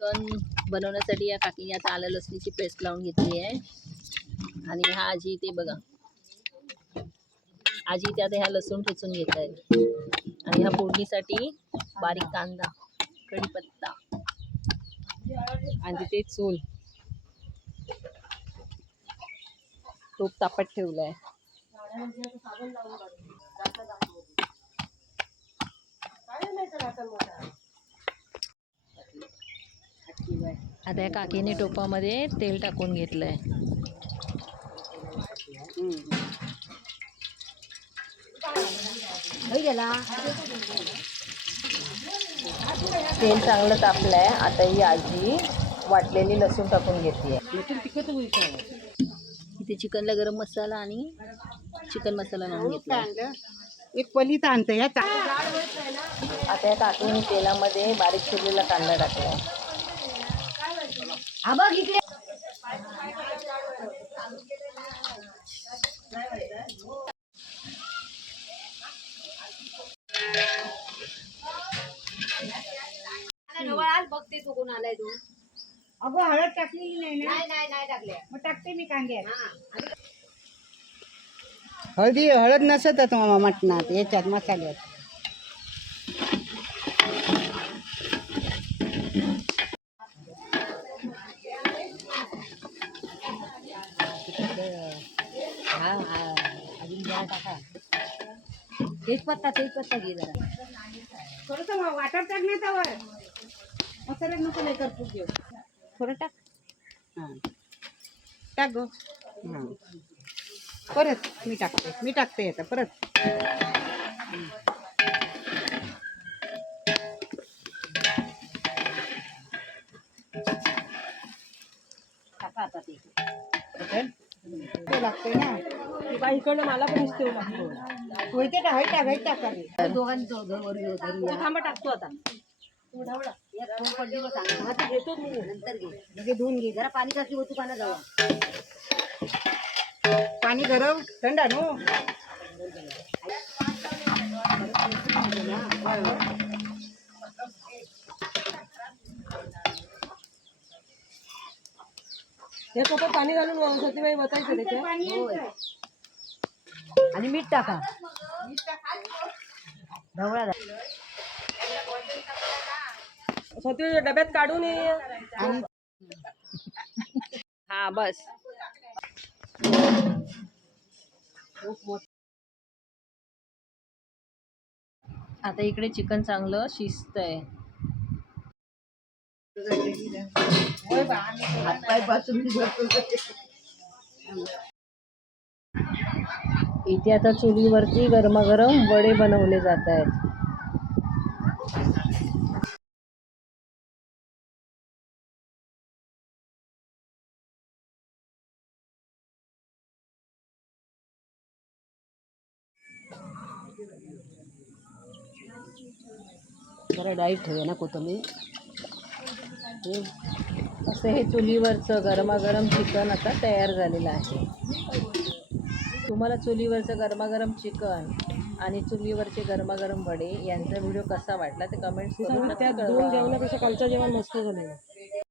Chicken बनवण्यासाठी या काकीने आता आलं लसणीची पेस्ट लावून घेतली आहे. आणि हा आजी इथे बघा. आजी इथे आता ह्या लसूण ठेचून घेत आहे. आणि ह्या फोडणीसाठी बारीक कांदा कढीपत्ता आणि तिथे चूल. तूप तापत आहे. आता या काकीने टोपामध्ये तेल टाकून घेतलंय. तेल चांगलं तापलंय. आता ही आजी वाटलेली लसूण टाकून घेते इथे? चिकनला गरम मसाला आणि चिकन मसाला लावून घेतला एक पलीत आणतं या आता या काकीने तेलामध्ये बारीक चिरलेला कांदा टाकलाय बघते तू कोण आलाय तू. अगो हळद टाकलेली नाही ना? नाही नाही नाही टाकले. मग टाकते मी कांद्यात हळदी हळद नसतच मामा मटणात याच्यात मसाल्यात. हा हा. अजून जरा टाका तेजपत्ता तेजपत्ता घे जरा तर वाटप टाक ना त्यावर मसाल्यात नको लय करपूस घेऊ थोडं टाक हां टाक गो हां परत मी टाकते मी टाकते आता परत टाका आता ते ते लागते ना इकडनं मला पण इस्तेव लागतो होईते टाक दोघांनी थांबा टाकतो आता घेतो मी नंतर घे म्हणजे धुवून घे जरा पाणी टाकी होती पाना जावा पाणी गरम. थंड नो? हे सोबत पाणी घालून सतीबाई बतायचं त्याच्या आणि मीठ टाका. ढवळा द्या. सती डब्यात काढून हा बस. आता इकडे चिकन चांगलं शिजतंय. इथे आता चुलीवरती गरमागरम वडे बनवले जात आहेत. जरा डाईट ठेवूया ना कोथिंबीर. हे असं हे चुलीवरचं गरमागरम चिकन आता तयार झालेलं आहे. तुम्हाला चुलीवरचं गरमागरम चिकन आणि चुलीवरचे गरमागरम वडे यांचा व्हिडिओ कसा वाटला ते कमेंट्स करून त्या दोन जेवणापेक्षा कालचं जेवण मस्त झालं